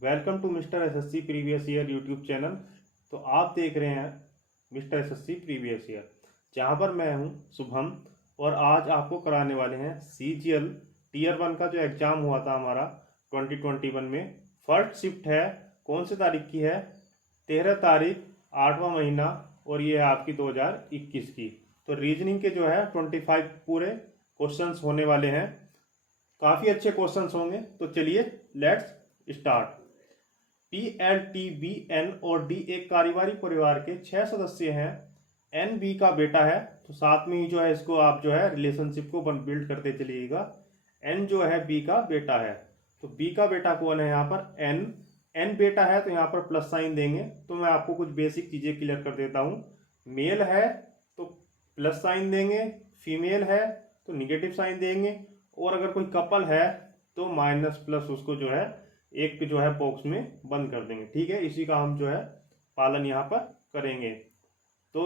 Welcome to mister SSC previous year YouTube channel. तो आप देख रहे हैं मिस्टर एसएससी प्रीवियस ईयर, जहां पर मैं हूं शुभम और आज आपको कराने वाले हैं सीजीएल टीयर 1 का जो एग्ज़ाम हुआ था हमारा 2021 में। फर्स्ट शिफ्ट है, कौन से तारीख की है? 13 तारीख 8वां महीना, और ये है आपकी 2021 की। तो रीजनिंग के जो है 25 पूरे क्वेश्चंस होने वाले हैं। काफ़ी अच्छे क्वेश्चंस होंगे, तो चलिए let's start. P L T B N और डी एक कार्यवाही परिवार के 6 सदस्य हैं। एन बी का बेटा है, तो साथ में ही जो है इसको आप जो है रिलेशनशिप को बिल्ड करते चलिएगा। एन जो है बी का बेटा है, तो बी का बेटा कौन है यहाँ पर? एन। एन बेटा है तो यहाँ पर प्लस साइन देंगे। तो मैं आपको कुछ बेसिक चीजें क्लियर कर देता हूँ। मेल है तो प्लस साइन देंगे, फीमेल है तो निगेटिव साइन देंगे, और अगर कोई कपल है तो माइनस प्लस उसको जो है एक जो है बॉक्स में बंद कर देंगे। ठीक है, इसी का हम जो है पालन यहाँ पर करेंगे। तो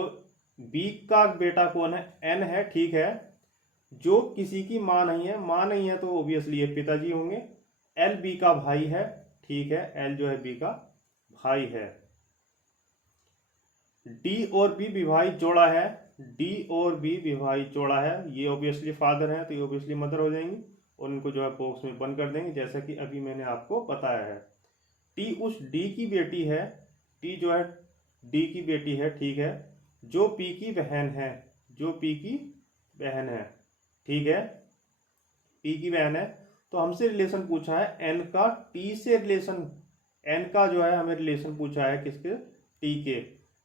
बी का बेटा कौन है? एन है, ठीक है। जो किसी की माँ नहीं है, माँ नहीं है तो ऑब्वियसली ये पिताजी होंगे। एल बी का भाई है, ठीक है, एल जो है बी का भाई है। डी और बी विवाहित जोड़ा है, डी और बी विवाहित जोड़ा है। ये ऑब्वियसली फादर है तो ये ऑब्वियसली मदर हो जाएंगी, और इनको जो है बॉक्स में बंद कर देंगे, जैसा कि अभी मैंने आपको बताया है। टी उस डी की बेटी है, टी जो है डी की बेटी है, ठीक है, जो पी की बहन है, जो पी की बहन है, ठीक है, पी की बहन है। तो हमसे रिलेशन पूछा है एन का टी से रिलेशन, एन का जो है हमें रिलेशन पूछा है किसके? टी के।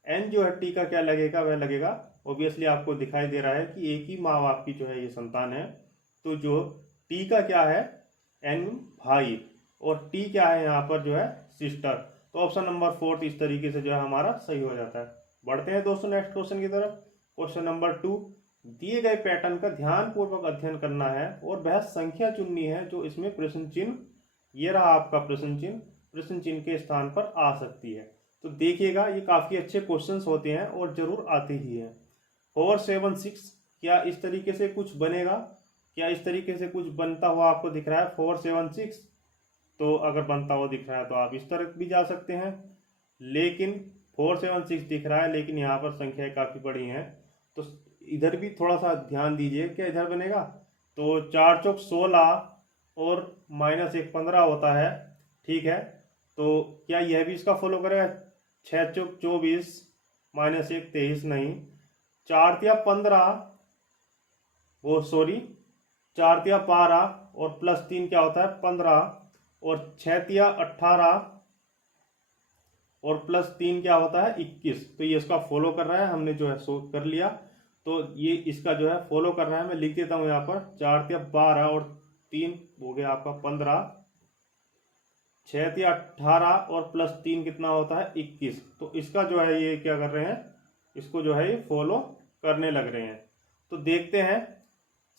एन जो है टी का क्या लगेगा? वह लगेगा, ऑब्वियसली आपको दिखाई दे रहा है कि एक ही माँ बाप की जो है ये संतान है। तो जो टी का क्या है? एन भाई, और टी क्या है यहाँ पर जो है सिस्टर। तो ऑप्शन नंबर 4 इस तरीके से जो है हमारा सही हो जाता है। बढ़ते हैं दोस्तों नेक्स्ट क्वेश्चन की तरफ। क्वेश्चन नंबर 2, दिए गए पैटर्न का ध्यानपूर्वक अध्ययन करना है और वह संख्या चुननी है जो इसमें प्रश्न चिन्ह, ये रहा आपका प्रश्न चिन्ह, प्रश्न चिन्ह के स्थान पर आ सकती है। तो देखिएगा ये काफी अच्छे क्वेश्चंस होते हैं और जरूर आते ही हैं। 476 क्या इस तरीके से कुछ बनेगा? क्या इस तरीके से कुछ बनता हुआ आपको दिख रहा है 476? तो अगर बनता हुआ दिख रहा है तो आप इस तरफ भी जा सकते हैं, लेकिन 476 दिख रहा है, लेकिन यहाँ पर संख्याएं काफी बड़ी हैं, तो इधर भी थोड़ा सा ध्यान दीजिए। क्या इधर बनेगा? तो 4 चौक 16 और माइनस 1 15 होता है, ठीक है। तो क्या यह भी इसका फॉलो करेगा? 6 चौक 24 माइनस 1 23, नहीं। 4 तिया 15, वो सॉरी 4 तिया 12 और प्लस 3 क्या होता है? 15, और 6 तिया 18 और प्लस 3 क्या होता है? 21। तो ये इसका फॉलो कर रहा है, हमने जो है सो कर लिया। तो ये इसका जो है फॉलो कर रहा है। मैं लिख देता हूं यहाँ पर 4 तिया 12 और 3 हो गया आपका 15, 6 तिया 18 और प्लस 3 कितना होता है? 21। तो इसका जो है ये क्या कर रहे हैं, इसको जो है ये फॉलो करने लग रहे हैं। तो देखते हैं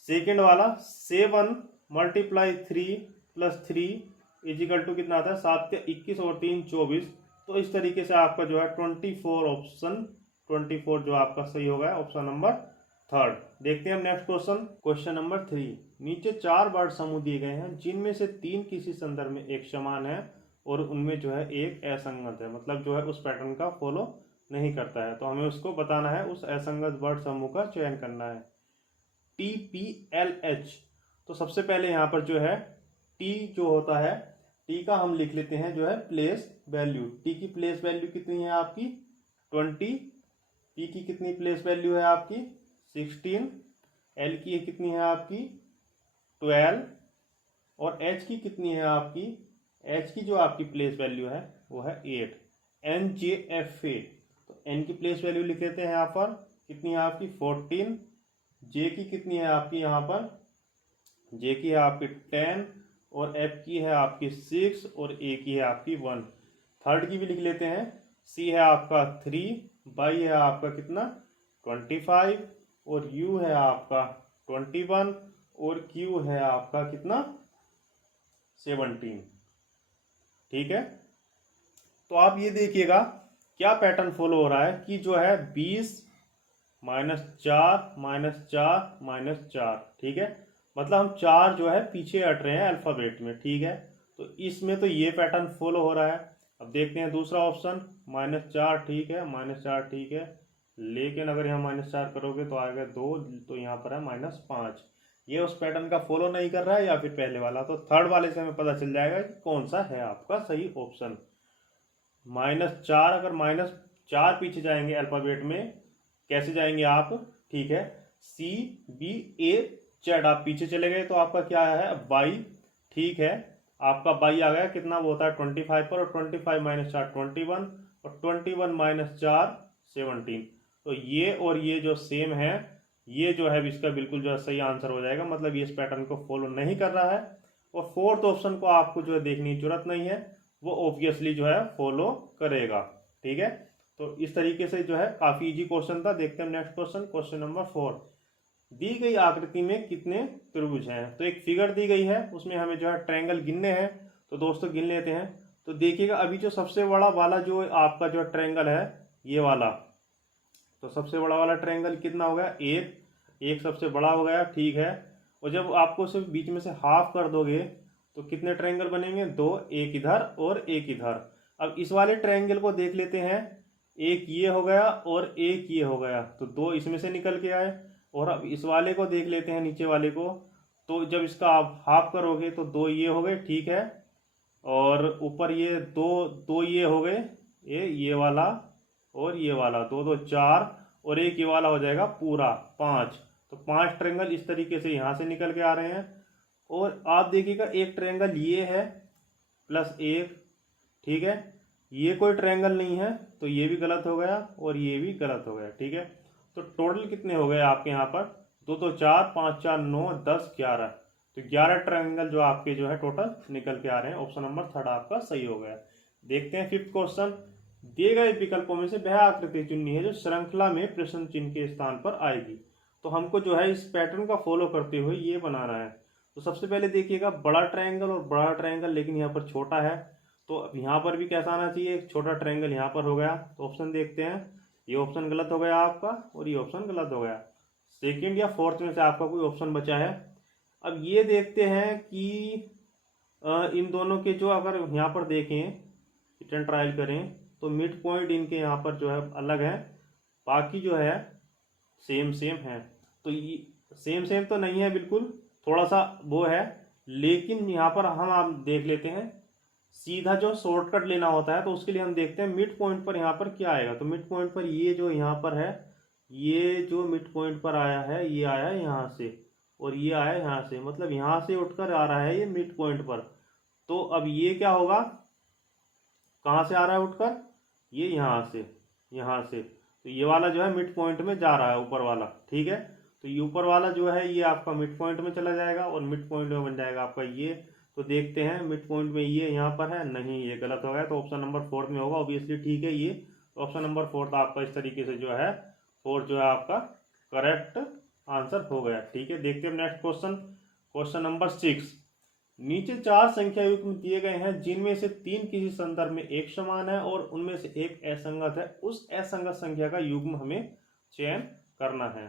सेकेंड वाला, 7 मल्टीप्लाई 3 प्लस 3 इजिकल टू कितना आता है? 7 तिया 21 और 3 24। तो इस तरीके से आपका जो है 24 ऑप्शन 24 जो आपका सही होगा ऑप्शन नंबर 3। देखते हैं हम नेक्स्ट क्वेश्चन। क्वेश्चन नंबर 3, नीचे 4 वर्ड समूह दिए गए हैं जिनमें से 3 किसी संदर्भ में एक समान है और उनमें जो है एक असंगत है, मतलब जो है उस पैटर्न का फॉलो नहीं करता है। तो हमें उसको बताना है, उस असंगत वर्ड समूह का चयन करना है। T P L H. तो सबसे पहले यहाँ पर जो है टी जो होता है, टी का हम लिख लेते हैं जो है प्लेस वैल्यू। टी की प्लेस वैल्यू कितनी है आपकी? 20। पी की कितनी प्लेस वैल्यू है आपकी? 16। एल की कितनी है आपकी? 12। और एच की कितनी है आपकी? एच की जो आपकी प्लेस वैल्यू है वो है 8। एन जे एफ ए, तो एन की प्लेस वैल्यू लिख लेते हैं यहाँ पर, कितनी है आपकी? 14। जे की कितनी है आपकी यहाँ पर? जे की है आपकी 10, और एफ की है आपकी 6, और ए की है आपकी 1। थर्ड की भी लिख लेते हैं, सी है आपका 3, बाई है आपका कितना? 25, और यू है आपका 21, और क्यू है आपका कितना? 17। ठीक है, तो आप ये देखिएगा क्या पैटर्न फॉलो हो रहा है कि जो है 20 -4 -4 -4, ठीक है। मतलब हम 4 जो है पीछे हट रहे हैं अल्फाबेट में, ठीक है। तो इसमें तो ये पैटर्न फॉलो हो रहा है। अब देखते हैं दूसरा ऑप्शन, -4 ठीक है, -4 ठीक है, लेकिन अगर यहाँ -4 करोगे तो आएगा 2, तो यहाँ पर है -5। ये उस पैटर्न का फॉलो नहीं कर रहा है या फिर पहले वाला, तो थर्ड वाले से हमें पता चल जाएगा कि कौन सा है आपका सही ऑप्शन। -4, अगर -4 पीछे जाएंगे अल्फाबेट में, कैसे जाएंगे आप, ठीक है, CBA Z, आप पीछे चले गए तो आपका क्या है, बाई, ठीक है, आपका बाई आ गया, कितना वो होता है 25 पर, और 25 -4 21, और 21 -4 17। तो ये और ये जो सेम है, ये जो है इसका बिल्कुल जो है सही आंसर हो जाएगा, मतलब ये इस पैटर्न को फॉलो नहीं कर रहा है। और फोर्थ ऑप्शन को आपको जो है देखने की जरूरत नहीं है, वो ऑब्वियसली जो है फॉलो करेगा, ठीक है। तो इस तरीके से जो है काफी इजी क्वेश्चन था। देखते हैं नेक्स्ट क्वेश्चन, क्वेश्चन नंबर 4। दी गई आकृति में कितने त्रिभुज हैं। तो एक फिगर दी गई है, उसमें हमें जो है ट्रायंगल गिनने हैं, तो दोस्तों गिन लेते हैं। तो देखिएगा अभी जो सबसे बड़ा वाला जो आपका जो ट्रायंगल है, ये वाला, तो सबसे बड़ा वाला ट्रायंगल कितना हो गया, एक सबसे बड़ा हो गया, ठीक है। और जब आपको सिर्फ बीच में से हाफ कर दोगे तो कितने ट्रायंगल बनेंगे, 2, एक इधर और एक इधर। अब इस वाले ट्रायंगल को देख लेते हैं, एक ये हो गया और एक ये हो गया, तो 2 इसमें से निकल के आए। और अब इस वाले को देख लेते हैं, नीचे वाले को, तो जब इसका आप हाफ करोगे तो 2 ये हो गए, ठीक है, और ऊपर ये दो ये हो गए, ये वाला और ये वाला, 2 2 4, और एक ये वाला हो जाएगा पूरा 5। तो 5 ट्रायंगल इस तरीके से यहाँ से निकल के आ रहे हैं। और आप देखिएगा एक ट्रायंगल ये है +1, ठीक है, ये कोई ट्रायंगल नहीं है, तो ये भी गलत हो गया और ये भी गलत हो गया, ठीक है। तो टोटल कितने हो गए आपके यहाँ पर, 2 2 4, 5 4 9 10 11, तो 11 ट्रायंगल जो आपके जो है टोटल निकल के आ रहे हैं। ऑप्शन नंबर 3 आपका सही हो गया। देखते हैं फिफ्थ क्वेश्चन। दिए गए विकल्पों में से वह आकृति चुननी है जो श्रृंखला में प्रश्न चिन्ह के स्थान पर आएगी। तो हमको जो है इस पैटर्न का फॉलो करते हुए ये बनाना है। तो सबसे पहले देखिएगा बड़ा ट्रायंगल और बड़ा ट्रायंगल, लेकिन यहाँ पर छोटा है, तो अब यहाँ पर भी कैसा आना चाहिए, एक छोटा ट्रायंगल यहाँ पर हो गया। तो ऑप्शन देखते हैं, ये ऑप्शन गलत हो गया आपका और ये ऑप्शन गलत हो गया। सेकंड या फोर्थ में से आपका कोई ऑप्शन बचा है। अब ये देखते हैं कि इन दोनों के जो, अगर यहाँ पर देखें, रिटर्न ट्रायल करें, तो मिड पॉइंट इनके यहाँ पर जो है अलग है, बाकी जो है सेम सेम है। तो ये सेम तो नहीं है बिल्कुल, थोड़ा सा वो है, लेकिन यहाँ पर हम आप देख लेते हैं, सीधा जो शॉर्टकट लेना होता है तो उसके लिए हम देखते हैं मिड पॉइंट पर यहाँ पर क्या आएगा। तो मिड पॉइंट पर ये जो यहाँ पर है, ये जो मिड पॉइंट पर आया है, ये आया यहाँ से और ये आया यहाँ से, मतलब यहाँ से उठकर आ रहा है ये मिड पॉइंट पर। तो अब ये क्या होगा, कहाँ से आ रहा है उठकर, ये यहाँ से, तो ये वाला जो है मिड पॉइंट में जा रहा है, ऊपर वाला, ठीक है। तो ये ऊपर वाला जो है ये आपका मिड पॉइंट में चला जाएगा और मिड पॉइंट में बन जाएगा आपका ये। तो देखते हैं मिड पॉइंट में ये यहाँ पर है, नहीं, ये गलत हो गया, तो ऑप्शन नंबर 4 में होगा ऑब्वियसली, ठीक है ये। तो ऑप्शन नंबर 4 आपका इस तरीके से जो है 4 जो है आपका करेक्ट आंसर हो गया, ठीक है। देखते हैं नेक्स्ट क्वेश्चन, क्वेश्चन नंबर 6। नीचे 4 संख्या युग्म दिए गए हैं जिनमें से 3 किसी संदर्भ में एक समान है और उनमें से एक असंगत है। उस असंगत संख्या का युग्म हमें चयन करना है।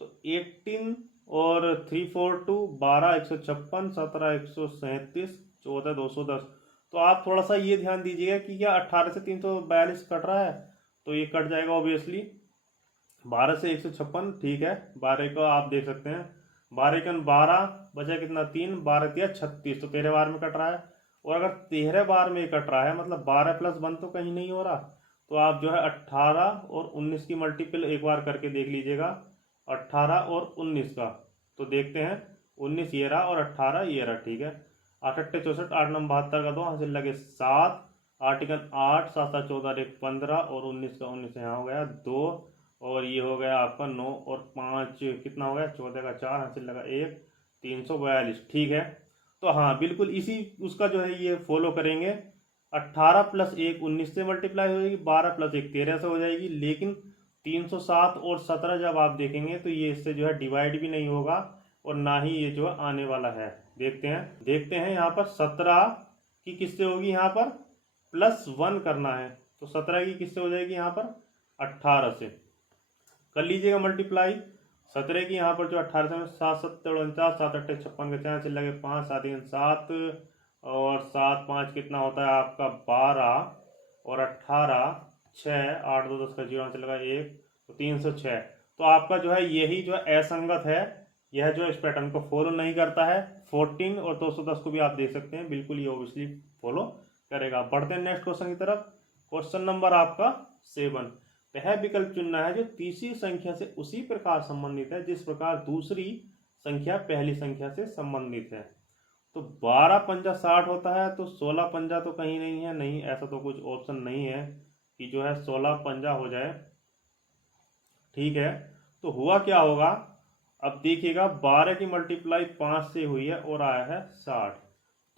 तो 18 और 342, 12 156, 17 137, 14 210। तो आप थोड़ा सा ये ध्यान दीजिएगा कि क्या 18 से 342 कट रहा है, तो ये कट जाएगा ऑब्वियसली। 12 से 156, ठीक है, 12 को आप देख सकते हैं, 12 के 12 बचा कितना 3, 12 दिया 36, तो 13 बार में कट रहा है। और अगर 13 बार में कट रहा है मतलब 12 + 1 तो कहीं नहीं हो रहा, तो आप जो है 18 और 19 की मल्टीपल एक बार करके देख लीजिएगा, 18 और 19 का। तो देखते हैं 19 ये रहा और 18 ये रहा, ठीक है। 8 8 64, 8 9 72 का 2, हासिल लगे 7, 8 8, 7 7 14 1 15, और 19 का 19 यहाँ हो गया 2, और ये हो गया आपका 9 और 5 कितना हो गया 14 का 4, हासिल लगा 1, 342, ठीक है। तो हाँ बिल्कुल इसी उसका जो है ये फॉलो करेंगे। 18 + 1 19 से मल्टीप्लाई हो जाएगी, 12 + 1 13 से हो जाएगी, लेकिन 307 और 17 जब आप देखेंगे तो ये इससे जो है डिवाइड भी नहीं होगा और ना ही ये जो है आने वाला है। देखते हैं यहाँ पर 17 की किससे होगी, यहाँ पर +1 करना है, तो 17 की किससे हो जाएगी, यहाँ पर 18 से कर लीजिएगा मल्टीप्लाई। 17 की यहाँ पर जो 18 से 7 7 49, 7 8 56 का 4 से लगे 5, 7 7, और 7 5 कितना होता है आपका 12 और 18 6 8 2 10 का 0 चलेगा 1 तो 306। तो आपका जो है यही जो है असंगत है, यह जो इस पैटर्न को फॉलो नहीं करता है। 14 और 210 को भी आप देख सकते हैं, बिल्कुल ये ऑब्वियसली फॉलो करेगा। बढ़ते हैं नेक्स्ट क्वेश्चन की तरफ। क्वेश्चन नंबर आपका 7। वह विकल्प चुनना है जो तीसरी संख्या से उसी प्रकार संबंधित है जिस प्रकार दूसरी संख्या पहली संख्या से संबंधित है। तो 12 पंजा 60 होता है, तो 16 पंजा तो कहीं नहीं है, नहीं ऐसा तो कुछ ऑप्शन नहीं है कि जो है 16 पंजा हो जाए। ठीक है, तो हुआ क्या होगा, अब देखिएगा 12 की मल्टीप्लाई 5 से हुई है और आया है 60।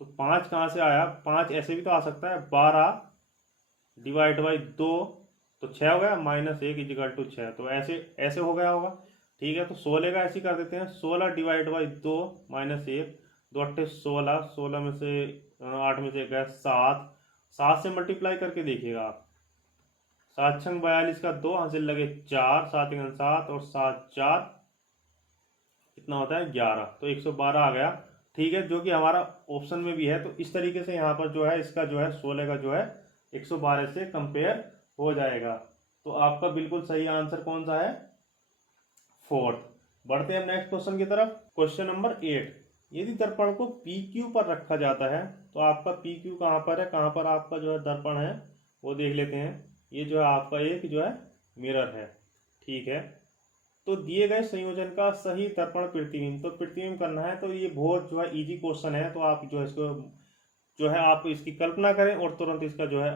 तो 5 कहाँ से आया, 5 ऐसे भी तो आ सकता है, 12 डिवाइड बाई 2 तो 6 हो गया, -1 इजिकल टू 6, तो ऐसे ऐसे हो गया होगा। ठीक है, तो 16 का ऐसे ही कर देते हैं, 16 डिवाइड बाई 2 -1 2 8 16, 16 में से 8 में से गया 7, 7 से मल्टीप्लाई करके देखिएगा आप, 7 छंग 42 का 2 हासिल लगे 4, 7 1 7 और 7 4 कितना होता है 11, तो 112 आ गया। ठीक है, जो कि हमारा ऑप्शन में भी है। तो इस तरीके से यहाँ पर जो है इसका जो है 16 का जो है 112 से कंपेयर हो जाएगा। तो आपका बिल्कुल सही आंसर कौन सा है, 4th। बढ़ते हैं नेक्स्ट क्वेश्चन की तरफ। Question number 8। यदि दर्पण को PQ पर रखा जाता है, तो आपका PQ कहाँ पर है, कहाँ पर आपका जो है दर्पण है वो देख लेते हैं। ये जो है आपका एक जो है मिरर है। ठीक है, तो दिए गए संयोजन का सही दर्पण प्रतिबिंब, तो प्रतिबिंब करना है। तो ये बहुत जो है इजी क्वेश्चन है, तो आप जो है इसको जो है आप इसकी कल्पना करें और तुरंत इसका जो है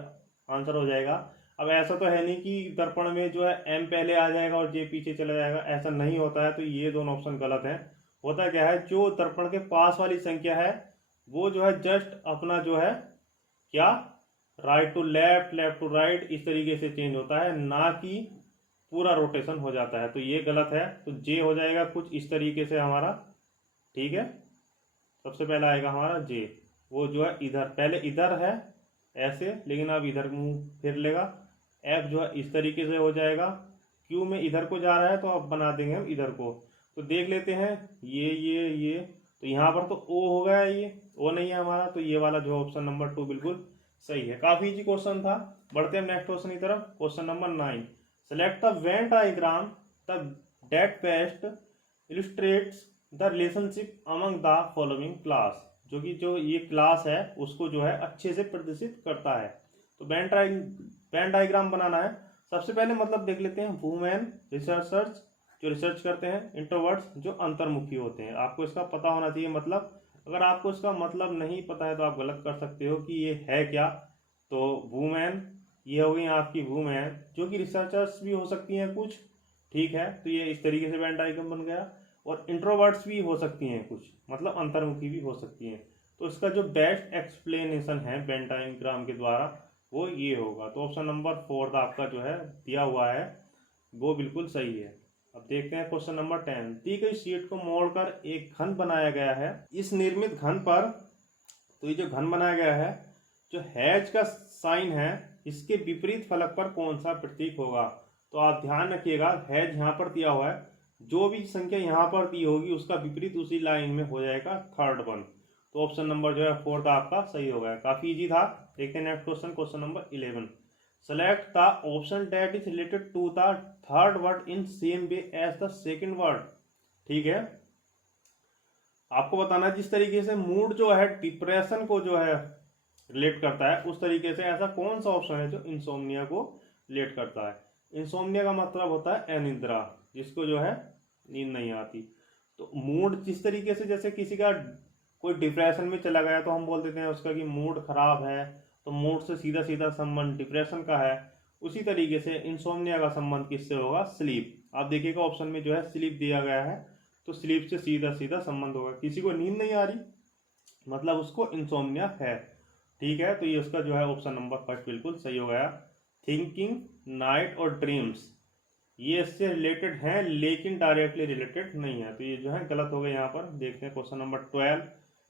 आंसर हो जाएगा। अब ऐसा तो है नहीं कि दर्पण में जो है M पहले आ जाएगा और J पीछे चला जाएगा, ऐसा नहीं होता है। तो ये दोनों ऑप्शन गलत हैं। होता क्या है, जो दर्पण के पास वाली संख्या है वो जो है जस्ट अपना जो है क्या right to left, left to right इस तरीके से चेंज होता है, ना कि पूरा रोटेशन हो जाता है। तो ये गलत है। तो J हो जाएगा कुछ इस तरीके से हमारा। ठीक है, सबसे पहला आएगा हमारा J, वो जो है इधर, पहले इधर है ऐसे, लेकिन अब इधर मुंह फिर लेगा। F जो है इस तरीके से हो जाएगा, Q में इधर को जा रहा है तो अब बना देंगे हम इधर को। तो देख लेते हैं ये, तो यहाँ पर तो O हो गया, ये O नहीं है हमारा, तो ये वाला जो ऑप्शन नंबर 2 बिल्कुल सही है। काफी इजी क्वेश्चन था। बढ़ते हैं नेक्स्ट क्वेश्चन की तरफ। Question number 9। Select the Venn diagram that best illustrates the relationship among the following class, जो कि जो ये क्लास है उसको जो है अच्छे से प्रदर्शित करता है। तो वेन डायग्राम बनाना है। सबसे पहले मतलब देख लेते हैं, वुमेन रिसर्चर्स जो रिसर्च करते हैं, इंट्रोवर्ट्स जो अंतर्मुखी होते हैं। आपको इसका पता होना चाहिए मतलब, अगर आपको इसका मतलब नहीं पता है तो आप गलत कर सकते हो कि ये है क्या। तो वुमेन, ये हो गई आपकी वुमेन जो कि रिसर्चर्स भी हो सकती हैं कुछ। ठीक है, तो ये इस तरीके से वेन डायग्राम बन गया। और इंट्रोवर्ट्स भी हो सकती हैं कुछ, मतलब अंतर्मुखी भी हो सकती हैं। तो इसका जो बेस्ट एक्सप्लेनेशन है वेन डायग्राम के द्वारा वो ये होगा। तो ऑप्शन नंबर 4 आपका जो है दिया हुआ है वो बिल्कुल सही है। अब देखते हैं क्वेश्चन नंबर 10। दी गई शीट को मोड़कर एक घन बनाया गया है। इस निर्मित घन पर, तो ये जो घन बनाया गया है, जो हैज का साइन है इसके विपरीत फलक पर कौन सा प्रतीक होगा। तो आप ध्यान रखिएगा, हैज यहाँ पर दिया हुआ है, जो भी संख्या यहाँ पर दी होगी उसका विपरीत उसी लाइन में हो जाएगा थर्ड वन। तो ऑप्शन नंबर जो है 4 आपका सही हो गया। काफी इजी था। देखते हैं next question, question number 11। Select the option that is related to the third word in same way as the second word. ठीक है, आपको बताना है जिस तरीके से मूड जो है डिप्रेशन को जो है रिलेट करता है, उस तरीके से ऐसा कौन सा ऑप्शन है जो इंसोम्निया को रिलेट करता है। इंसोम्निया का मतलब होता है अनिद्रा, जिसको जो है नींद नहीं आती। तो मूड जिस तरीके से, जैसे किसी का कोई डिप्रेशन में चला गया तो हम बोल देते हैं उसका कि मूड खराब है, तो मूड से सीधा सीधा संबंध डिप्रेशन का है। उसी तरीके से इंसोम्निया का संबंध किससे होगा, स्लीप। आप देखिएगा ऑप्शन में जो है स्लीप दिया गया है, तो स्लीप से सीधा सीधा संबंध होगा। किसी को नींद नहीं आ रही मतलब उसको इंसोम्निया है। ठीक है, तो ये उसका जो है ऑप्शन नंबर 1 बिल्कुल सही हो गया। थिंकिंग, नाइट और ड्रीम्स ये इससे रिलेटेड हैं लेकिन डायरेक्टली रिलेटेड नहीं है, तो ये जो है गलत हो गया यहाँ पर। देखते हैं क्वेश्चन नंबर 12।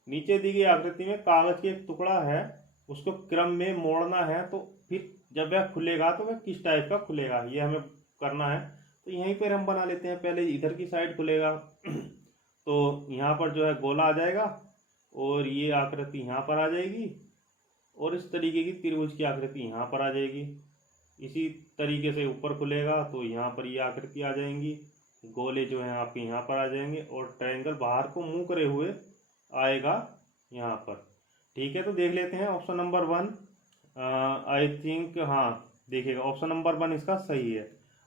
नीचे दी गई आकृति में कागज के एक टुकड़ा है, उसको क्रम में मोड़ना है, तो फिर जब वह खुलेगा तो वह किस टाइप का खुलेगा, ये हमें करना है। तो यहीं पर हम बना लेते हैं, पहले इधर की साइड खुलेगा तो यहाँ पर जो है गोला आ जाएगा और ये आकृति यहाँ पर आ जाएगी और इस तरीके की त्रिभुज की आकृति यहाँ पर आ जाएगी। इसी तरीके से ऊपर खुलेगा तो यहाँ पर ये आकृति आ जाएंगी, गोले जो हैं आपके यहाँ पर आ जाएंगे और ट्रायंगल बाहर को मुंह करे हुए आएगा यहाँ पर। ठीक है, तो देख लेते हैं ऑप्शन नंबर 1। आई थिंक हाँ, देखिएगा ऑप्शन नंबर 1 इसका सही है।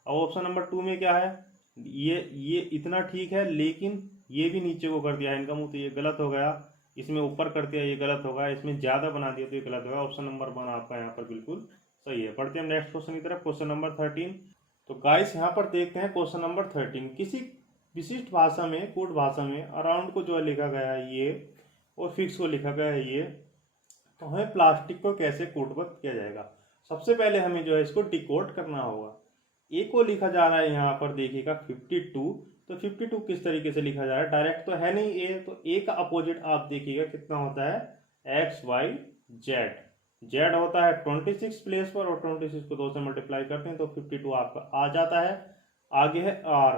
अब ऑप्शन नंबर 2 में क्या है, ये इतना ठीक है, लेकिन ये भी नीचे को कर दिया है इनका मुंह, तो ये गलत हो गया। इसमें ऊपर कर दिया, ये गलत होगा। इसमें ज़्यादा बना दिया तो ये गलत होगा। ऑप्शन नंबर 1 आपका यहाँ पर बिल्कुल सही है। पढ़ते हैं नेक्स्ट क्वेश्चन की तरफ, क्वेश्चन नंबर 13। तो गाइस यहाँ पर देखते हैं क्वेश्चन नंबर 13। किसी विशिष्ट भाषा में, कूट भाषा में अराउंड को जो है लिखा गया है ये, और फिक्स को लिखा गया है ये, तो हमें प्लास्टिक को कैसे कोडबद्ध किया जाएगा। सबसे पहले हमें जो है इसको डिकोड करना होगा। ए को लिखा जा रहा है यहाँ पर देखिएगा 52, तो 52 किस तरीके से लिखा जा रहा है, डायरेक्ट तो है नहीं ए, तो ए का अपोजिट आप देखिएगा कितना होता है, एक्स वाई जेड। जेड होता है 26 प्लेस पर, और 26 को 2 से मल्टीप्लाई करते हैं तो 52 आपका आ जाता है। आगे है आर,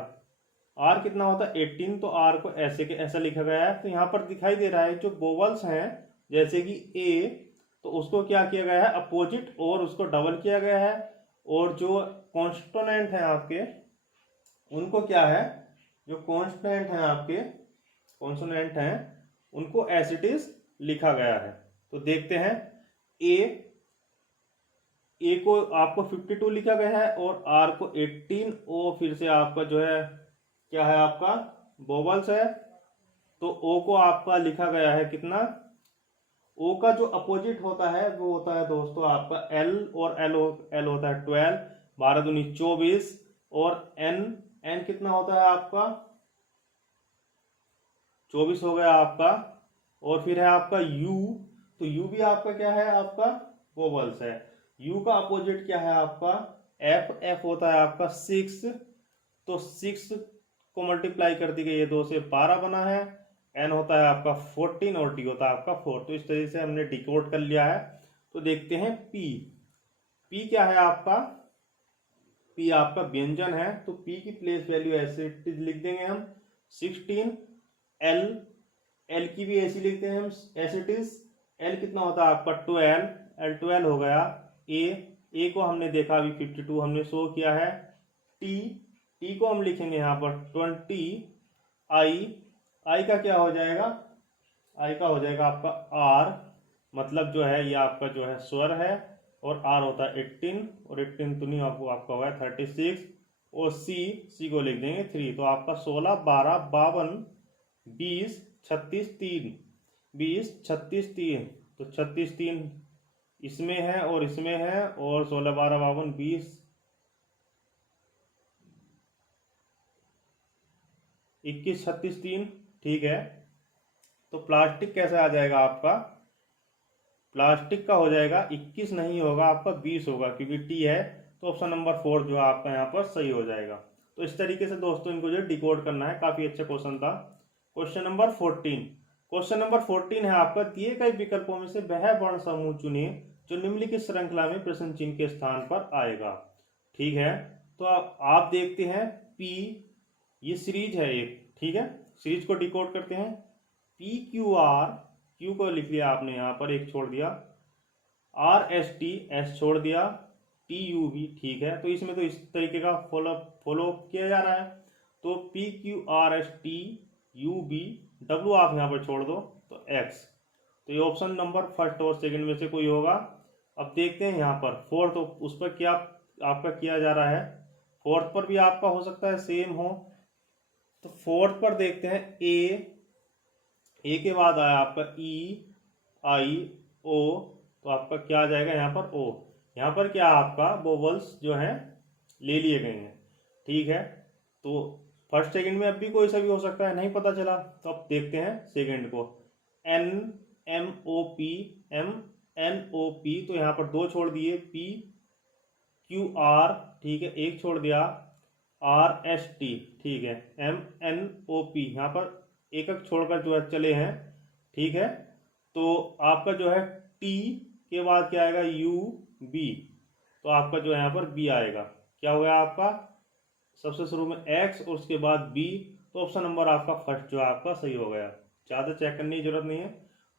आर कितना होता है 18, तो आर को ऐसे के ऐसा लिखा गया है। तो यहाँ पर दिखाई दे रहा है जो वोवल्स हैं जैसे कि ए, तो उसको क्या किया गया है, अपोजिट और उसको डबल किया गया है, और जो कॉन्स्टोनेंट हैं आपके उनको क्या है, जो कॉन्स्टेंट हैं आपके, कॉन्सोनेंट हैं, उनको एज इट इज लिखा गया है। तो देखते हैं ए को आपको 52 लिखा गया है और आर को 18, ओ फिर से आपका जो है क्या है, आपका वोवल्स है, तो ओ को आपका लिखा गया है कितना, ओ का जो अपोजिट होता है वो होता है दोस्तों आपका एल, और एल होता है 12, 12 दूनी 24, और एन कितना होता है आपका 24 हो गया आपका। और फिर है आपका यू, तो यू भी आपका क्या है, आपका वोवल्स है। यू का अपोजिट क्या है आपका एफ, एफ होता है आपका 6, तो 6 को मल्टीप्लाई कर दी गई है 2 से 12 बना है। एन होता है आपका 14 और टी होता है आपका 4। तो इस तरीके से हमने डिकोड कर लिया है। तो देखते हैं पी, पी क्या है आपका, पी आपका व्यंजन है, तो पी की प्लेस वैल्यू ऐसे लिख देंगे हम 16। एल, एल की भी ऐसी लिखते हैं हम एज इट इज, एल कितना होता है आपका 12, एल 12 हो गया। ए को हमने देखा अभी 52 हमने शो किया है। टी को हम लिखेंगे यहाँ पर 20। आई का क्या हो जाएगा, आई का हो जाएगा आपका आर, मतलब जो है ये आपका जो है स्वर है, और आर होता है 18, और 18 तो नहीं आपका होगा 36, और सी को लिख देंगे 3। तो आपका 16, 12, 52, 20, 36, 3, 20, 36, 3, तो 36, 3 इसमें है और इसमें है, और 16, 12, 52, 20, 21, 36, 3, ठीक है। तो प्लास्टिक कैसे आ जाएगा आपका, प्लास्टिक का हो जाएगा 21 नहीं होगा आपका 20 होगा, क्योंकि टी है, तो ऑप्शन नंबर 4 जो आपका यहाँ पर सही हो जाएगा। तो इस तरीके से दोस्तों इनको जो डिकोड करना है। काफी अच्छा क्वेश्चन था। क्वेश्चन नंबर 14, क्वेश्चन नंबर 14 है आपका, दिए गए विकल्पों में से वह वर्ण समूह चुने जो निम्नलिखित श्रृंखला में प्रश्न चिन्ह के स्थान पर आएगा। ठीक है, तो आप देखते हैं पी, ये सीरीज है एक, ठीक है, सीरीज को डिकोड करते हैं। पी क्यू आर, क्यू को लिख लिया आपने यहाँ पर, एक छोड़ दिया, आर एस टी, एस छोड़ दिया, टी यू भी, ठीक है। तो इसमें तो इस तरीके का फॉलो किया जा रहा है। तो P Q R S T U B, W आप यहाँ पर छोड़ दो, तो एक्स। तो ये ऑप्शन नंबर फर्स्ट और सेकंड में से कोई होगा। अब देखते हैं यहाँ पर फोर्थ, तो उस पर क्या आपका किया जा रहा है, फोर्थ पर भी आपका हो सकता है सेम हो। तो फोर्थ पर देखते हैं ए के बाद आया आपका ई, आई, ओ, तो आपका क्या आ जाएगा यहाँ पर ओ। यहाँ पर क्या आपका वोवल्स जो है ले लिए गए हैं, ठीक है। तो फर्स्ट सेकंड में अब भी कोई सा भी हो सकता है, नहीं पता चला, तो अब देखते हैं सेकंड को, N M O P, M N O P, तो यहाँ पर 2 छोड़ दिए, पी क्यू आर, ठीक है, 1 छोड़ दिया, आर एस टी, ठीक है, एम एन ओ पी, यहाँ पर एक छोड़कर जो है चले हैं, ठीक है। तो आपका जो है टी के बाद क्या आएगा, यू बी, तो आपका जो है यहाँ पर बी आएगा। क्या हो गया आपका, सबसे शुरू में एक्स और उसके बाद बी, तो ऑप्शन नंबर आपका फर्स्ट जो है आपका सही हो गया। ज़्यादा चेक करने की जरूरत नहीं है।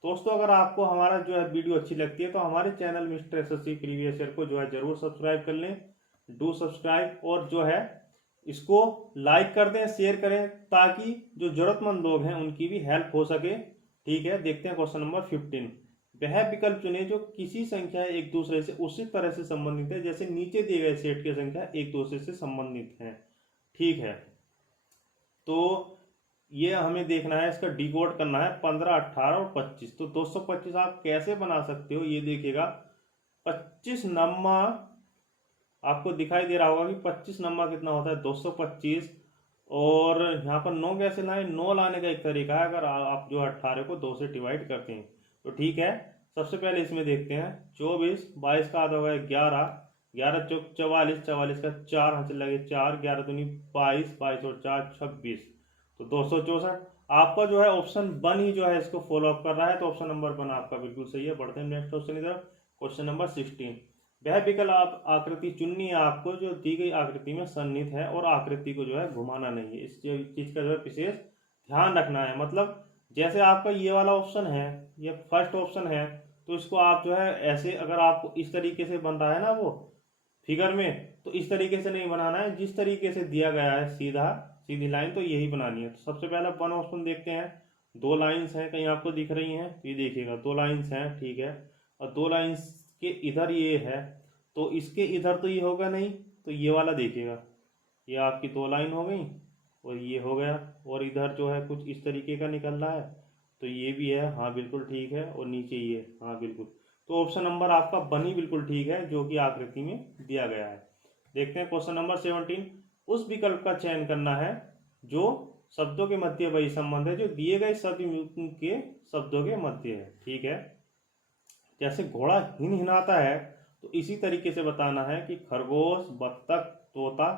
दोस्तों अगर आपको हमारा जो है वीडियो अच्छी लगती है तो हमारे channel mister SSC previous year को जो है जरूर सब्सक्राइब कर लें, डू सब्सक्राइब, और जो है इसको लाइक कर दें, शेयर करें, ताकि जो जरूरतमंद लोग हैं उनकी भी हेल्प हो सके। ठीक है, देखते हैं क्वेश्चन नंबर 15। वह विकल्प चुने जो किसी संख्या एक दूसरे से उसी तरह से संबंधित है जैसे नीचे दिए गए सेट की संख्या एक दूसरे से संबंधित है। ठीक है, तो ये हमें देखना है, इसका डिकोड करना है 15, 18 और 25। तो 225 आप कैसे बना सकते हो ये देखिएगा। 25 नम्मा आपको दिखाई दे रहा होगा कि 25 नम्मा कितना होता है 225, और यहाँ पर 9 कैसे लाए, 9 लाने का एक तरीका है, अगर आप जो 18 को 2 से डिवाइड करते हैं तो ठीक है। सबसे पहले इसमें देखते हैं 24, 22 का आधा होगा 11, 11 चौक 44, 44 का 4 हाथ लगे 4, 11 दूनी 22, 22 और 4 26, तो 264। आपका जो है ऑप्शन 1 ही जो है इसको फॉलो अप कर रहा है, तो ऑप्शन नंबर 1 आपका बिल्कुल सही है। बढ़ते हैं नेक्स्ट क्वेश्चन इधर, क्वेश्चन नंबर 16। वह विकल्प आप आकृति चुननी है आपको जो दी गई आकृति में सन्निहित है और आकृति को जो है घुमाना नहीं है। इस चीज का जो है विशेष ध्यान रखना है। मतलब जैसे आपका ये वाला ऑप्शन है, ये फर्स्ट ऑप्शन है, तो इसको आप जो है ऐसे, अगर आपको इस तरीके से बन रहा है ना वो फिगर में, तो इस तरीके से नहीं बनाना है, जिस तरीके से दिया गया है सीधा सीधी लाइन, तो यही बनानी है। तो सबसे पहले 1 ऑप्शन देखते हैं। 2 लाइन्स हैं, कहीं आपको दिख रही हैं, तो ये देखिएगा 2 लाइन्स हैं, ठीक है, और 2 लाइन्स के इधर ये है, तो इसके इधर तो ये होगा नहीं, तो ये वाला देखिएगा, ये आपकी 2 लाइन हो गई और ये हो गया, और इधर जो है कुछ इस तरीके का निकल रहा है, तो ये भी है, हाँ बिल्कुल ठीक है, और नीचे ये, हाँ बिल्कुल। तो ऑप्शन नंबर आपका 1 ही बिल्कुल ठीक है जो कि आकृति में दिया गया है। देखते हैं क्वेश्चन नंबर 17। उस विकल्प का चयन करना है जो शब्दों के मध्य वही संबंध है जो दिए गए सभी के शब्दों के मध्य है। ठीक है, जैसे घोड़ा हिनहिनाता है, तो इसी तरीके से बताना है कि खरगोश, बत्तख, तोता,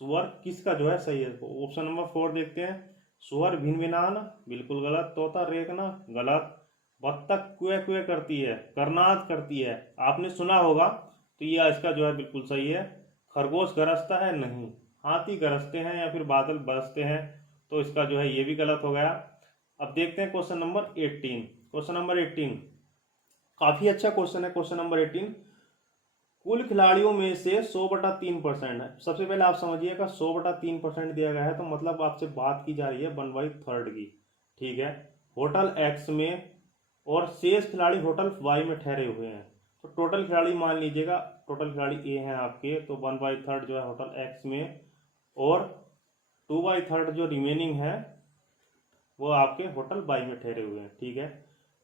सुअर किसका जो है सही है। ऑप्शन नंबर 4 देखते हैं। सुअर भिनभिनाना बिल्कुल गलत, तोता रेंगना गलत, बत्तख कुए कुए करती है, करनाद करती है, आपने सुना होगा, तो ये इसका जो है बिल्कुल सही है। खरगोश गरजता है, नहीं, हाथी गरजते हैं या फिर बादल बरसते हैं, तो इसका जो है ये भी गलत हो गया। अब देखते हैं क्वेश्चन नंबर 18। क्वेश्चन नंबर 18 काफी अच्छा क्वेश्चन है। क्वेश्चन नंबर 18, कुल खिलाड़ियों में से 100/3% है। सबसे पहले आप समझिएगा 100/3% दिया गया है, तो मतलब आपसे बात की जा रही है 1/3 की। ठीक है, होटल एक्स में और शेष खिलाड़ी होटल वाई में ठहरे हुए हैं, तो टोटल खिलाड़ी मान लीजिएगा, टोटल खिलाड़ी ए हैं आपके, तो 1/3 जो है होटल एक्स में, और 2/3 जो रिमेनिंग है वो आपके होटल वाई में ठहरे हुए हैं। ठीक है,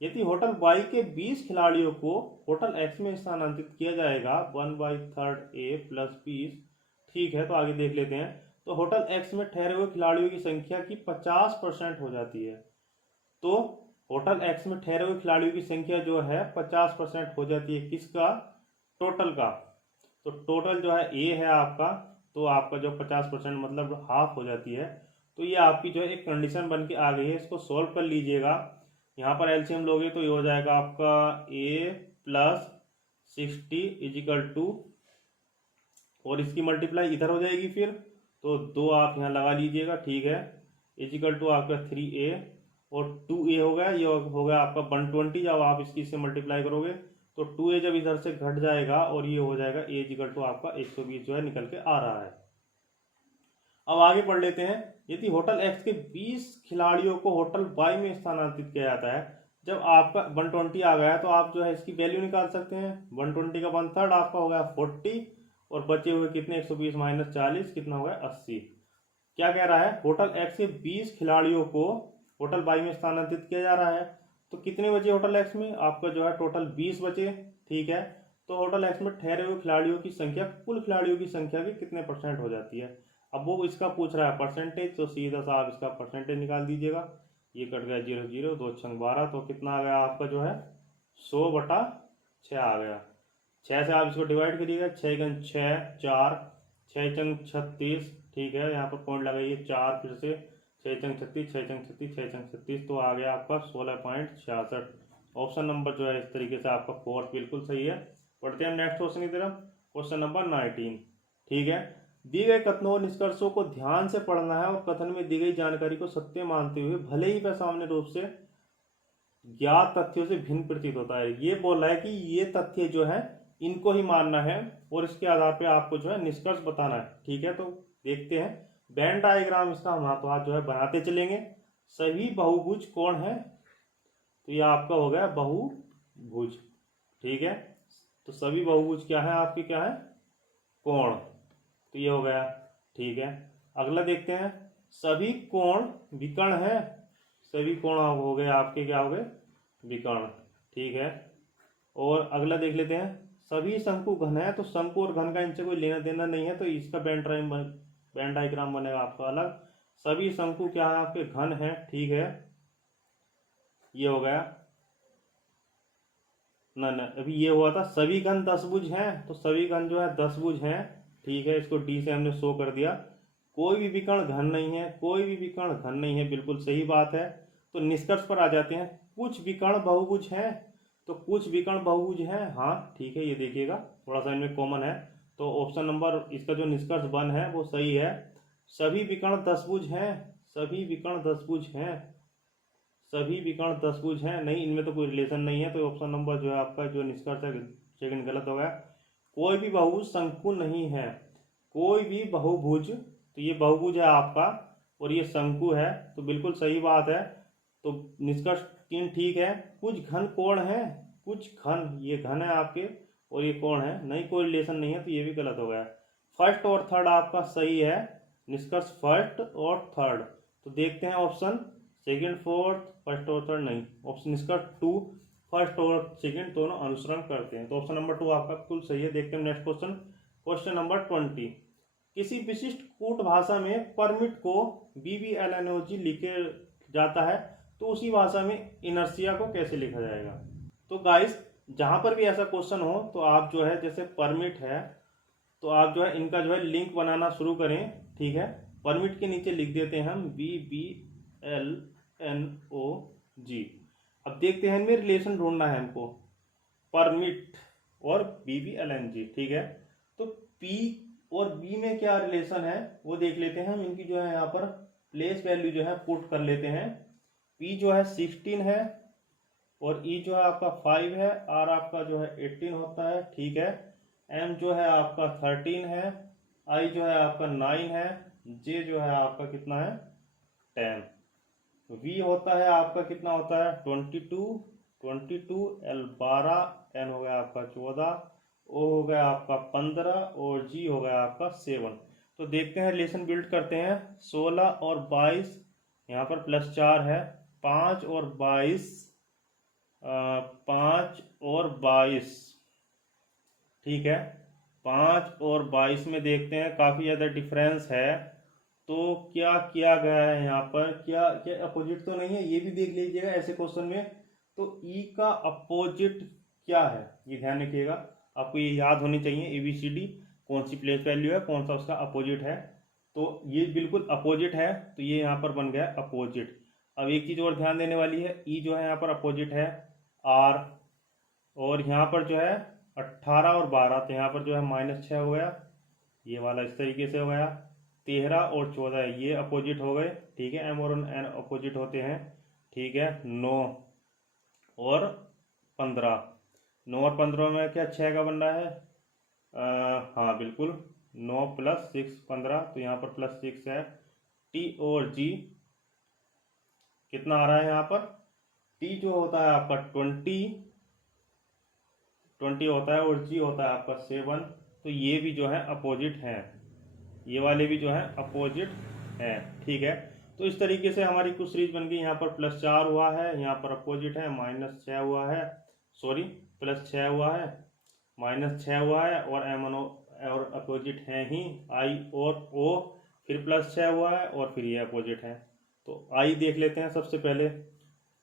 यदि होटल वाई के 20 खिलाड़ियों को होटल एक्स में स्थानांतरित किया जाएगा 1/3 ए प्लस 20। ठीक है, तो आगे देख लेते हैं। तो होटल एक्स में ठहरे हुए खिलाड़ियों की संख्या की 50% हो जाती है। तो होटल एक्स में ठहरे हुए खिलाड़ियों की संख्या जो है 50% हो जाती है, किसका, टोटल का। तो टोटल जो है ए है आपका, तो आपका जो 50% मतलब हाफ हो जाती है। तो ये आपकी जो है एक कंडीशन बन के आ गई है, इसको सॉल्व कर लीजिएगा। यहाँ पर एलसीएम लोगे तो ये हो जाएगा आपका ए प्लस 60 इजिकल टू, और इसकी मल्टीप्लाई इधर हो जाएगी फिर, तो 2 आप यहाँ लगा लीजिएगा। ठीक है, इजिकल टू आपका 3a और 2a हो गया, ये हो गया आपका 120। जब आप इसकी से मल्टीप्लाई करोगे तो 2a जब इधर से घट जाएगा और ये हो जाएगा a इजिकल टू आपका 120 जो है निकल के आ रहा है। अब आगे पढ़ लेते हैं। यदि होटल एक्स के 20 खिलाड़ियों को होटल वाई में स्थानांतरित किया जाता है, जब आपका 120 आ गया तो आप जो है इसकी वैल्यू निकाल सकते हैं। 120 का 1/3 आपका हो गया 40, और बचे हुए कितने, 120 माइनस 40 कितना हो गया 80। क्या कह रहा है, होटल एक्स के 20 खिलाड़ियों को होटल वाई में स्थानांतरित किया जा रहा है, तो कितने बचे होटल एक्स में, आपका जो है टोटल 20 बचे। ठीक है, तो होटल एक्स में ठहरे हुए खिलाड़ियों की संख्या कुल खिलाड़ियों की संख्या की कितने % हो जाती है। अब वो इसका पूछ रहा है परसेंटेज, तो सीधा सा आप इसका परसेंटेज निकाल दीजिएगा। ये कट गया 0 0, 2 6 12, तो कितना आ गया आपका जो है 100/6 आ गया। 6 से आप इसको डिवाइड करिएगा, 6 × 6 4, 6 × 36। ठीक है, यहाँ पर पॉइंट लगाइए 4, फिर से 6 × 36, 6 × 36, 6 × 36, तो आ गया आपका 16.66। ऑप्शन नंबर जो है इस तरीके से आपका 4 बिल्कुल सही है। पढ़ते हैं नेक्स्ट क्वेश्चन की तरफ, क्वेश्चन नंबर 19। ठीक है, दिए गए कथनों और निष्कर्षों को ध्यान से पढ़ना है और कथन में दी गई जानकारी को सत्य मानते हुए भले ही वह सामान्य रूप से ज्ञात तथ्यों से भिन्न प्रतीत होता है। ये बोल रहा है कि ये तथ्य जो है इनको ही मानना है और इसके आधार पे आपको जो है निष्कर्ष बताना है। ठीक है, तो देखते हैं वेन डायग्राम इसका हम हाथों हाथ जो है बनाते चलेंगे। सभी बहुभुज कौन है, तो ये आपका हो गया बहुभुज। ठीक है, तो सभी बहुभुज क्या है आपके, क्या है, कोण, तो ये हो गया। ठीक है, अगला देखते हैं सभी कोण विकर्ण है। सभी कोण हो गए आपके, क्या हो गए, विकर्ण। ठीक है, और अगला देख लेते हैं सभी शंकु घन है। तो शंकु और घन का इनसे कोई लेना देना नहीं है, तो इसका वेन डायग्राम बनेगा आपका अलग। सभी शंकु क्या है आपके, घन है। ठीक है, ये हो गया ना ना, अभी ये हुआ था सभी घन 10 भुज हैं, तो सभी घन जो है 10 भुज हैं। ठीक है, इसको डी से हमने शो कर दिया। कोई भी विकर्ण घन नहीं है, कोई भी विकर्ण घन नहीं है, बिल्कुल सही बात है। तो निष्कर्ष पर आ जाते हैं, कुछ विकर्ण बहुभुज हैं, तो कुछ विकर्ण बहुभुज हैं। हाँ ठीक है, ये देखिएगा थोड़ा सा इनमें कॉमन है, तो ऑप्शन नंबर इसका जो निष्कर्ष वन है वो सही है। सभी विकर्ण 10 भुज हैं, सभी विकर्ण 10 भुज हैं, सभी विकर्ण 10 भुज हैं, नहीं इनमें तो कोई रिलेशन नहीं है, तो ऑप्शन नंबर जो है आपका जो निष्कर्ष है सेकंड गलत हो गया। कोई भी बहुभुज शंकु नहीं है, कोई भी बहुभुज, तो ये बहुभुज है आपका और ये शंकु है, तो बिल्कुल सही बात है। तो निष्कर्ष 3 ठीक है। कुछ घन कोण है, कुछ घन, ये घन है आपके और ये कोण है, नहीं कोई रिलेशन नहीं है, तो ये भी गलत हो गया। फर्स्ट और थर्ड आपका सही है, निष्कर्ष फर्स्ट और थर्ड। तो देखते हैं ऑप्शन सेकंड फोर्थ, फर्स्ट और थर्ड नहीं, ऑप्शन निष्कर्ष 2 फर्स्ट और सेकंड दोनों अनुसरण करते हैं, तो ऑप्शन नंबर 2 आपका बिल्कुल सही है। देखते हैं नेक्स्ट क्वेश्चन, क्वेश्चन नंबर 20। किसी विशिष्ट कूट भाषा में परमिट को BBLNOG लिखे जाता है, तो उसी भाषा में इनर्शिया को कैसे लिखा जाएगा। तो गाइस जहां पर भी ऐसा क्वेश्चन हो तो आप जो है जैसे परमिट है, तो आप जो है इनका जो है लिंक बनाना शुरू करें। ठीक है, परमिट के नीचे लिख देते हैं हम BBLNOG। अब देखते हैं इनमें रिलेशन ढूंढना है हमको, परमिट और BBLNG। ठीक है, तो P और B में क्या रिलेशन है वो देख लेते हैं हम। इनकी जो है यहाँ पर प्लेस वैल्यू जो है पुट कर लेते हैं। P जो है 16 है और E जो है आपका 5 है, R आपका जो है 18 होता है। ठीक है, M जो है आपका 13 है, I जो है आपका 9 है, J जो है आपका कितना है 10, V होता है आपका कितना होता है 22, L 12, N हो गया आपका 14, O हो गया आपका 15 और G हो गया आपका 7। तो देखते हैं रिलेशन बिल्ड करते हैं। 16 और 22 यहाँ पर +4 है, 5 और 22, 5 और 22। ठीक है, 5 और 22 में देखते हैं काफ़ी ज़्यादा डिफरेंस है, तो क्या किया गया है यहाँ पर, क्या क्या अपोजिट तो नहीं है, ये भी देख लीजिएगा ऐसे क्वेश्चन में। तो ई का अपोजिट क्या है ये ध्यान रखिएगा, आपको ये याद होनी चाहिए। ABCD कौन सी प्लेस वैल्यू है, कौन सा उसका अपोजिट है, तो ये बिल्कुल अपोजिट है, तो ये यहाँ पर बन गया अपोजिट। अब एक चीज़ और ध्यान देने वाली है, ई जो है यहाँ पर अपोजिट है R, और यहाँ पर जो है 18 और 12, तो यहाँ पर जो है -6 हो गया, ये वाला इस तरीके से हो गया। 13 और 14 ये अपोजिट हो गए। ठीक है, M और N अपोजिट होते हैं। ठीक है, 9 और 15, 9 और 15 में क्या 6 का बन रहा है, हाँ बिल्कुल 9 + 6 15, तो यहाँ पर +6 है। T और G कितना आ रहा है यहाँ पर, T जो होता है आपका 20 होता है और G होता है आपका 7, तो ये भी जो है अपोजिट हैं, ये वाले भी जो है अपोजिट हैं। ठीक है, तो इस तरीके से हमारी कुछ सीरीज बन गई। यहाँ पर +4 हुआ है, यहाँ पर अपोजिट है, -6 हुआ है, सॉरी +6 हुआ है, -6 हुआ है, और M और अपोजिट हैं ही, I और O, फिर +6 हुआ है और फिर ये अपोजिट है। तो I देख लेते हैं सबसे पहले।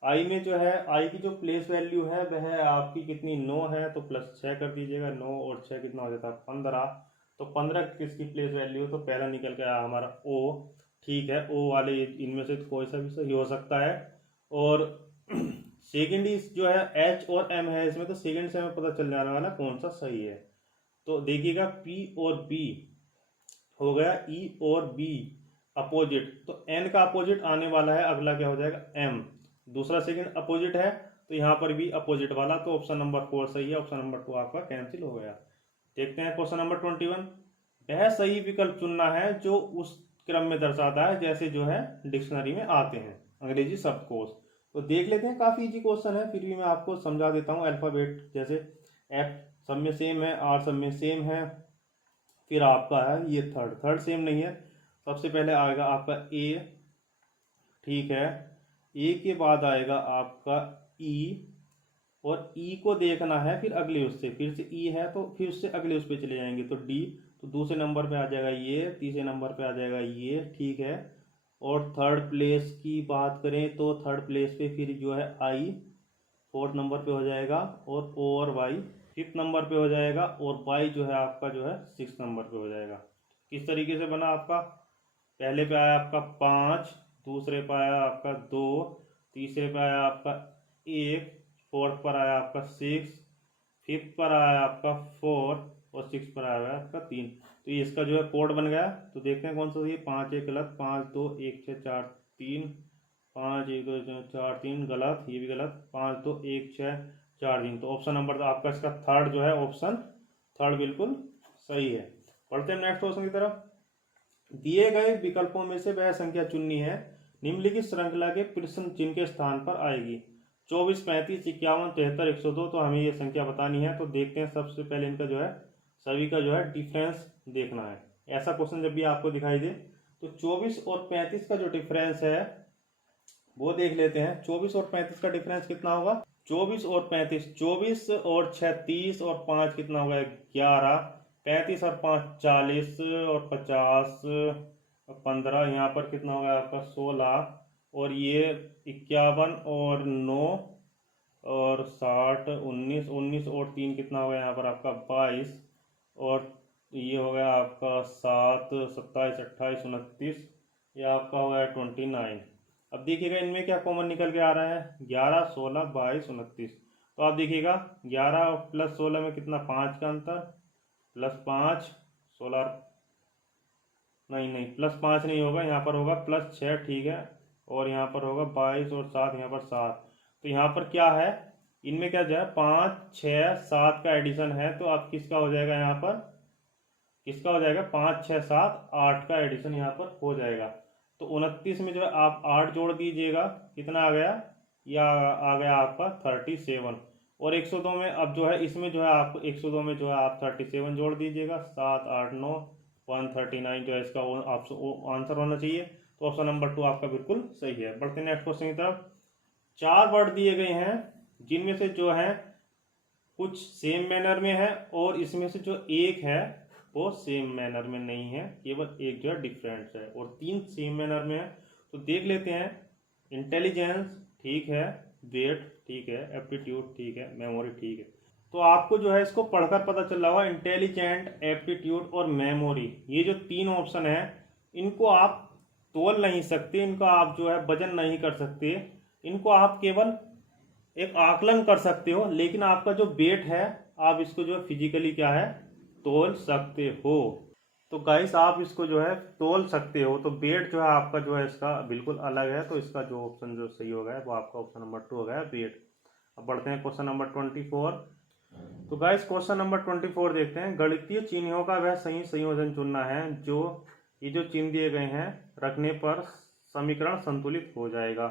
I में जो है I की जो प्लेस वैल्यू है वह आपकी कितनी 9 है, तो +6 कर दीजिएगा, 9 और 6 कितना हो जाता है 15, तो 15 किसकी प्लेस वैल्यू, तो पहला निकल के आया हमारा O। ठीक है, O वाले इनमें से कोई सा भी सही हो सकता है। और सेकेंड जो है H और M है इसमें, तो सेकेंड से हमें पता चल जाने वाला कौन सा सही है। तो देखिएगा P और B हो गया, E और B अपोजिट, तो N का अपोजिट आने वाला है, अगला क्या हो जाएगा M, दूसरा सेकेंड अपोजिट है, तो यहाँ पर भी अपोजिट वाला, तो ऑप्शन नंबर 4 सही है, ऑप्शन नंबर 2 आपका कैंसिल हो गया। देखते हैं क्वेश्चन नंबर 21। वह सही विकल्प चुनना है जो उस क्रम में दर्शाता है जैसे जो है डिक्शनरी में आते हैं अंग्रेजी शब्दकोश। तो देख लेते हैं, काफ़ी इजी क्वेश्चन है, फिर भी मैं आपको समझा देता हूँ। अल्फ़ाबेट जैसे एफ सब में सेम है, आर सब में सेम है, फिर आपका है ये थर्ड सेम नहीं है। सबसे पहले आएगा आपका ए, ठीक है, ए के बाद आएगा आपका ई, और ई को देखना है फिर अगले उससे, फिर से ई है तो फिर उससे अगले उस पर चले जाएंगे तो डी, तो दूसरे नंबर पे आ जाएगा ये, तीसरे नंबर पे आ जाएगा ये, ठीक है। और थर्ड प्लेस की बात करें तो थर्ड प्लेस पे फिर जो है आई, फोर्थ नंबर पे हो जाएगा, और ओ और वाई फिफ्थ नंबर पे हो जाएगा, और वाई जो है आपका जो है सिक्स नंबर पे हो जाएगा। किस तरीके से बना आपका, पहले पे आया आपका 5, दूसरे पे आया आपका 2, तीसरे पे आया आपका 1, फोर्थ पर आया आपका 6, फिफ्थ पर आया आपका 4, और सिक्स पर आया हुआ आपका 3। तो ये इसका जो है कोड बन गया। तो देखते हैं कौन सा सही है। 5 1 गलत, 5 2 1 6 4 3, 5 1 2 4 3 गलत, ये भी गलत, 5 2 1 6 4 3। तो ऑप्शन नंबर तो आपका इसका थर्ड जो है, ऑप्शन थर्ड बिल्कुल सही है। पढ़ते हैं नेक्स्ट क्वेश्चन की तरफ। दिए गए विकल्पों में से वह संख्या चुननी है निम्नलिखित श्रृंखला के प्रश्न चिन्ह के स्थान पर आएगी। 24 35 51 73 102। तो हमें ये संख्या बतानी है। तो देखते हैं, सबसे पहले इनका जो है सभी का जो है डिफरेंस देखना है। ऐसा क्वेश्चन जब भी आपको दिखाई दे तो 24 और 35 का जो डिफरेंस है वो देख लेते हैं। 24 और 35 का डिफरेंस कितना होगा, 24 और 35, 24 और 6 30, और 5 कितना होगा 11, 35 और 5 40, और 50 और 15, यहाँ पर कितना होगा आपका 16, और ये 51 और 9 और 60 19, 19 और 3 कितना होगा यहाँ पर आपका 22, और ये हो गया आपका 7 27 28 29, ये आपका हो गया 29। अब देखिएगा इनमें क्या कॉमन निकल के आ रहा है, 11 16 22 29। तो आप देखिएगा 11 प्लस 16 में कितना 5 का अंतर, प्लस 5 16, नहीं प्लस 5 नहीं होगा, यहाँ पर होगा प्लस 6, ठीक है, और यहाँ पर होगा 22 और 7, यहाँ पर 7। तो यहाँ पर क्या है, इनमें क्या जो है 5 6 7 का एडिशन है, तो आप किसका हो जाएगा यहाँ पर, किसका हो जाएगा 5 6 7 8 का एडिशन यहाँ पर हो जाएगा। तो 29 में जो है आप 8 जोड़ दीजिएगा, कितना आ गया, या आ गया आपका 37। और 102 में अब जो है इसमें जो है आपको 102 में जो है आप 37 जोड़ दीजिएगा, 7 8 9 139 जो है इसका आंसर होना चाहिए। तो ऑप्शन नंबर 2 आपका बिल्कुल सही है। बढ़ते हैं नेक्स्ट क्वेश्चन की तरफ। 4 वर्ड दिए गए हैं जिनमें से जो है कुछ सेम मैनर में है, और इसमें से जो एक है वो सेम मैनर में नहीं है, केवल एक जो है डिफरेंट है, और 3 सेम मैनर में है। तो देख लेते हैं। इंटेलिजेंस ठीक है, वेट ठीक है, एप्टीट्यूड ठीक है, मेमोरी ठीक है। तो आपको जो है इसको पढ़कर पता चल रहा होगा, इंटेलिजेंट, एप्टीट्यूड और मेमोरी, ये जो 3 ऑप्शन है इनको आप तोल नहीं सकते, इनको आप जो है वजन नहीं कर सकते, इनको आप केवल एक आकलन कर सकते हो, लेकिन आपका जो वेट है आप इसको जो है फिजिकली क्या है तोल सकते हो। तो गाइस आप इसको जो है तोल सकते हो। तो वेट जो है आपका जो है इसका बिल्कुल अलग है, तो इसका जो ऑप्शन जो सही हो गया वो आपका ऑप्शन नंबर 2 हो गया वेट। अब बढ़ते हैं क्वेश्चन नंबर 24। तो गाइस क्वेश्चन नंबर 24 देखते हैं। गणितीय चिन्हों का वह सही संयोजन चुनना है जो ये जो चिन्ह दिए गए हैं रखने पर समीकरण संतुलित हो जाएगा।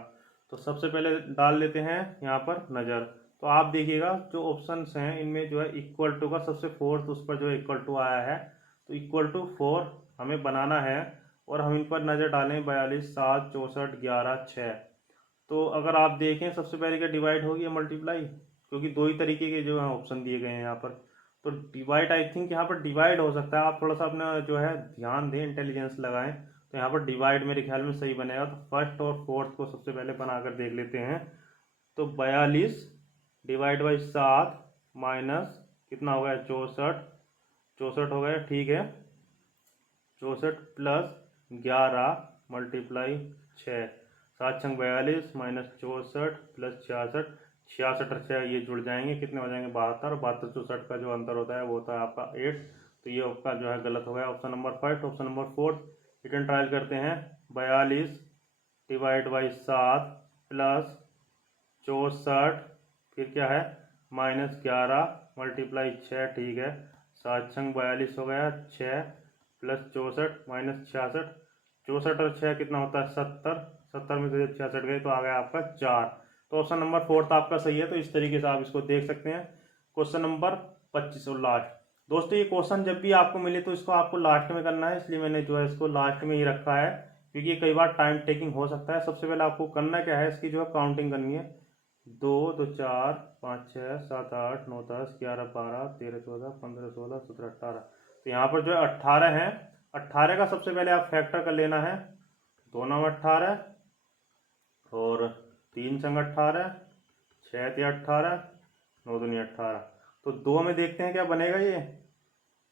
तो सबसे पहले डाल लेते हैं यहाँ पर नज़र। तो आप देखिएगा जो ऑप्शंस हैं इनमें जो है इक्वल टू का सबसे फोर्थ उस पर जो है इक्वल टू आया है, तो इक्वल टू 4 हमें बनाना है, और हम इन पर नज़र डालें 42 7 64 11 6। तो अगर आप देखें सबसे पहले क्या डिवाइड होगी या मल्टीप्लाई, क्योंकि 2 ही तरीके के जो है ऑप्शन दिए गए हैं यहाँ पर। तो डिवाइड आई थिंक यहाँ पर डिवाइड हो सकता है, आप थोड़ा सा अपना जो है ध्यान दें, इंटेलिजेंस लगाएं, तो यहाँ पर डिवाइड मेरे ख्याल में सही बनेगा। तो फर्स्ट और फोर्थ को सबसे पहले बनाकर देख लेते हैं। तो 42 डिवाइड बाई 7 माइनस कितना हो गया 64, 64 हो गया, ठीक है, 64 प्लस 11 मल्टीप्लाई 6, 7 छंग 42 माइनस 64 प्लस 66, 66 और 6 ये जुड़ जाएंगे, कितने हो जाएंगे 72, 72 64 का जो अंतर होता है वो होता है आपका 8। तो ये आपका जो है गलत हो गया option number 1। Option number 4 return trial करते हैं। 42 डिवाइड बाई 7 प्लस 64 फिर क्या है -11 मल्टीप्लाई 6, ठीक है, 7 छंग 42 हो गया, 6 प्लस 64 -66, 64 और 6 कितना होता है 70, 70 में से 66 गए तो आ गया आपका 4। तो ऑप्शन नंबर 4 आपका सही है। तो इस तरीके से आप इसको देख सकते हैं। क्वेश्चन नंबर 25 और लास्ट। दोस्तों ये क्वेश्चन जब भी आपको मिले तो इसको आपको लास्ट में करना है, इसलिए मैंने जो है इसको लास्ट में ही रखा है, क्योंकि कई बार टाइम टेकिंग हो सकता है। सबसे पहले आपको करना क्या है, इसकी जो है काउंटिंग करनी है। 2 2 4 5 6 7 8 9 10 11 12 13 14 15 16 17 18। तो यहाँ पर जो है 18 है। 18 का सबसे पहले आप फैक्टर कर लेना है। 2 9 18 और 3 संग 18, 6 3 18, 9 दूनी 18। तो 2 में देखते हैं क्या बनेगा ये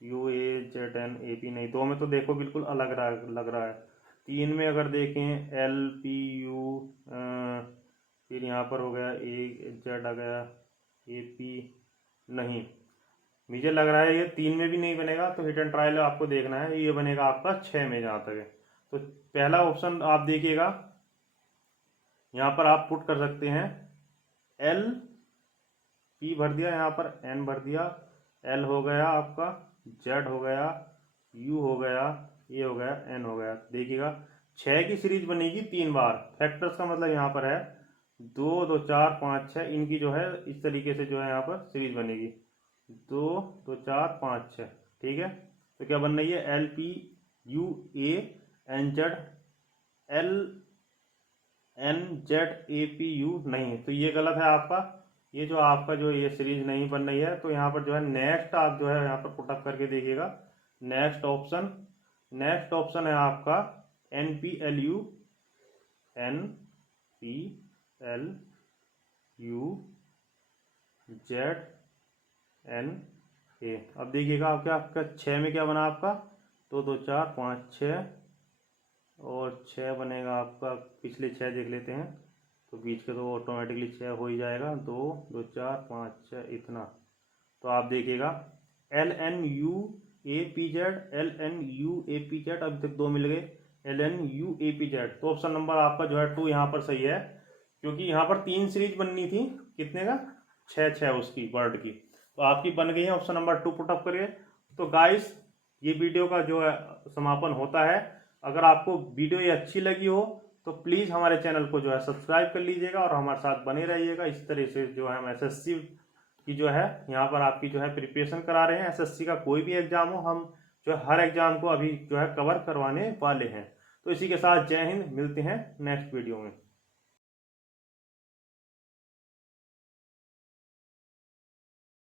UAZNAP, नहीं 2 में तो देखो बिल्कुल अलग लग रहा है। 3 में अगर देखें LPU, फिर यहाँ पर हो गया AZ आ गया AP, नहीं मुझे लग रहा है ये 3 में भी नहीं बनेगा। तो हिट एंड ट्रायल आपको देखना है, ये बनेगा आपका 6 में जहाँ तक है। तो पहला ऑप्शन आप देखिएगा, यहाँ पर आप पुट कर सकते हैं LP भर दिया, यहाँ पर N भर दिया, L हो गया आपका, Z हो गया, U हो गया, A हो गया, N हो गया। देखिएगा 6 की सीरीज बनेगी 3 बार। फैक्टर्स का मतलब यहाँ पर है 2 2 4 5 6, इनकी जो है इस तरीके से जो है यहाँ पर सीरीज बनेगी 2 2 4 5 6, ठीक है। तो क्या बन रही है LPUANZ LNZAPU, नहीं तो ये गलत है आपका। ये जो आपका जो ये सीरीज नहीं बन रही है। तो यहाँ पर जो है नेक्स्ट आप जो है यहाँ पर पुटअप करके देखिएगा। नेक्स्ट ऑप्शन है आपका NPLU NPLUZNA। अब देखिएगा आपका 6 में क्या बना आपका 2 2 4 5 6, और 6 बनेगा आपका, पिछले 6 देख लेते हैं तो बीच के तो ऑटोमेटिकली 6 हो ही जाएगा। 2 2 4 5 6 इतना। तो आप देखिएगा LNUAPZ अभी तक 2 मिल गए, LNUAPZ। तो ऑप्शन नंबर आपका जो है 2 यहाँ पर सही है, क्योंकि यहाँ पर 3 सीरीज बननी थी, कितने का 6 उसकी वर्ड की। तो आपकी बन गई है। ऑप्शन नंबर 2 पुटअप करिए। तो गाइस ये वीडियो का जो है समापन होता है। अगर आपको वीडियो ये अच्छी लगी हो तो प्लीज़ हमारे चैनल को जो है सब्सक्राइब कर लीजिएगा और हमारे साथ बने रहिएगा। इस तरह से जो है हम SSC की जो है यहाँ पर आपकी जो है प्रिपरेशन करा रहे हैं। SSC का कोई भी एग्जाम हो, हम जो है हर एग्जाम को अभी जो है कवर करवाने वाले हैं। तो इसी के साथ जय हिंद, मिलते हैं नेक्स्ट वीडियो में।